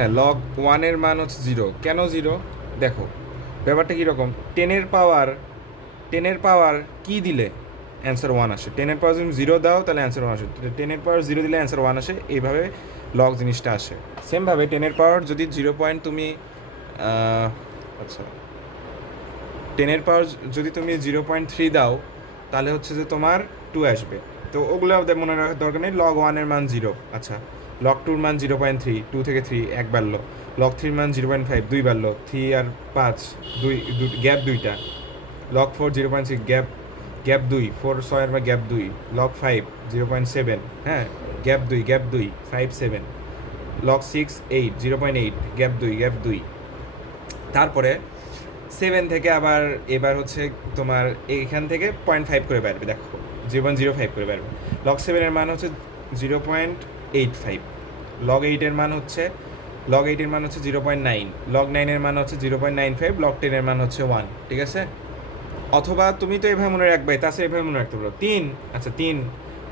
হ্যাঁ লগ ওয়ানের মান হচ্ছে জিরো কেন জিরো দেখো, ব্যাপারটা কীরকম? টেনের পাওয়ার টেনের পাওয়ার কি দিলে? অ্যান্সার ওয়ান আসে। টেনের পাওয়ার যদি জিরো দাও, তাহলে অ্যান্সার ওয়ান আসে। টেনের পাওয়ার জিরো দিলে অ্যান্সার ওয়ান আসে। এইভাবে লগ জিনিসটা আসে। সেমভাবে টেনের পাওয়ার যদি জিরো পয়েন্ট তুমি আচ্ছা। টেনের পাওয়ার যদি তুমি জিরো পয়েন্ট থ্রি দাও, তাহলে হচ্ছে যে তোমার টু আসবে। তো ওগুলো মনে রাখার দরকার নেই। লগ ওয়ানের মান জিরো আচ্ছা। লগ টুর মান জিরো পয়েন্ট থ্রি টু থেকে থ্রি এক বাড়লো। লক থ্রির মান জিরো পয়েন্ট ফাইভ দুই বাড়লো। থ্রি আর পাঁচ, দুই গ্যাপ দুইটা। Log four zero point six gap gap দুই। ফোর ছয়ের বা গ্যাপ দুই। Log five zero point seven হ্যাঁ? গ্যাপ দুই গ্যাপ দুই five seven log six eight zero point eight gap দুই গ্যাপ দুই। তারপরে সেভেন থেকে আবার এবার হচ্ছে তোমার এইখান থেকে পয়েন্ট ফাইভ করে পারবে দেখো। জিরো পয়েন্ট জিরো ফাইভ করে পারবে লক সেভেনের মান হচ্ছে zero point eight five log এইটের মান হচ্ছে লগ এইটের মান হচ্ছে জিরো পয়েন্ট নাইন লগ নাইনের মান হচ্ছে zero point nine five log টেনের মান হচ্ছে ওয়ান ঠিক আছে? অথবা তুমি তো এভাবে মনে রাখবে, তাছাড়া এভাবে মনে রাখতে পারো। তিন আচ্ছা তিন,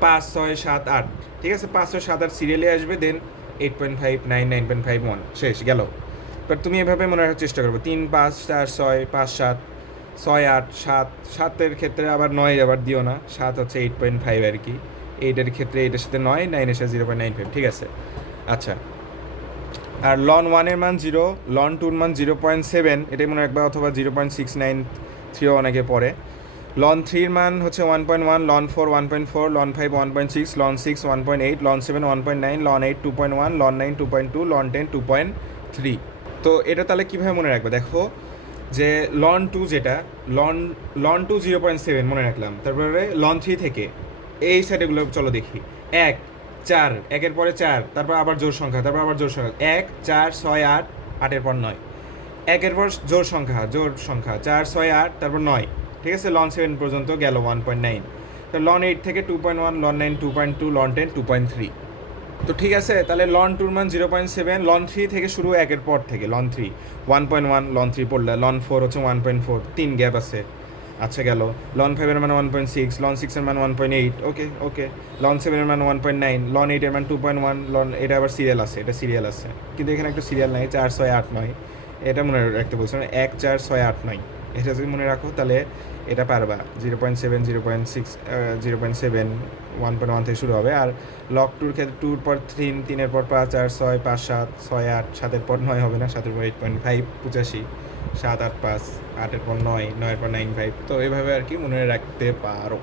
পাঁচ, ছয়, সাত, আট, ঠিক আছে? পাঁচ, ছয়, সাত, আট সিরিয়ালে আসবে then eight point five nine nine point five one শেষ, গেল। বাট তুমি এভাবে মনে রাখার চেষ্টা করবে। তিন, পাঁচ, চার, ছয়, পাঁচ, সাত, ছয়, আট, সাত, সাতের ক্ষেত্রে আবার নয় আবার দিও না। সাত হচ্ছে এইট পয়েন্ট ফাইভ আর কি। এইটের ক্ষেত্রে এইটের সাথে নয় নাইনের সাথে জিরো পয়েন্ট নাইন ফাইভ ঠিক আছে? আচ্ছা। আর লন ওয়ানের মান জিরো, লন টুর মান জিরো পয়েন্ট সেভেন, এটাই মনে রাখবা অথবা জিরো পয়েন্ট সিক্স নাইন থ্রিও অনেকে পড়ে। লন থ্রির মান হচ্ছে one point one, ln four one point four, ln five one point six, ln six one point eight, ln seven one point nine, ln eight two point one, ln nine two point two, ln ten two point three. তো এটা তাহলে কীভাবে মনে রাখবে? দেখো, যে ln two যেটা, ln ln two zero point seven মনে রাখলাম। তারপরে লন থ্রি থেকে, এই সাইডেগুলো চলো দেখি। এক চার, একের পরে চার, তারপর আবার জোর সংখ্যা, তারপর আবার জোর সংখ্যা। এক, চার, ছয়, আট, আটের পর নয়। একের পর জোর সংখ্যা জোর সংখ্যা, চার, ছয়, আট, তারপর নয়। ঠিক আছে? লন সেভেন পর্যন্ত গেল ওয়ান পয়েন্ট নাইন তো লন এইট থেকে two point one ln nine two point two ln ten two point three তো ঠিক আছে? তাহলে লন টুর মান zero point seven ln three থেকে শুরু একের পর থেকে ln three one point one ln three পড়লে লন ফোর হচ্ছে ওয়ান পয়েন্ট ফোর তিন গ্যাপ আছে। আচ্ছা গেল। লন ফাইভের মান ওয়ান পয়েন্ট সিক্স লন সিক্সের মান one point eight okay okay ln সেভেনের মান ওয়ান পয়েন্ট নাইন লন এইটের মান টু পয়েন্ট ওয়ান লন এটা আবার সিরিয়াল আছে, এটা সিরিয়াল আছে। কিন্তু এখানে একটা সিরিয়াল নাই, চার ছয় আট নয়। এটা মনে রাখতে বলছিলাম এক চার ছয় আট নয়। এটা যদি মনে রাখো, তাহলে এটা পারবা। Zero point seven zero point six zero point seven one point one থেকে শুরু হবে। আর লক টুর ক্ষেত্রে টুর পর তিন, তিনের পর পাঁচ চার ছয়, পাঁচ, সাত, ছয়, আট, সাতের পর নয় হবে না, সাতের পর এইট পয়েন্ট ফাইভ পঁচাশি। সাত আট পাঁচ আটের পর নয় নয়ের পর নাইন ফাইভ, তো এভাবে আর কি মনে রাখতে পারো।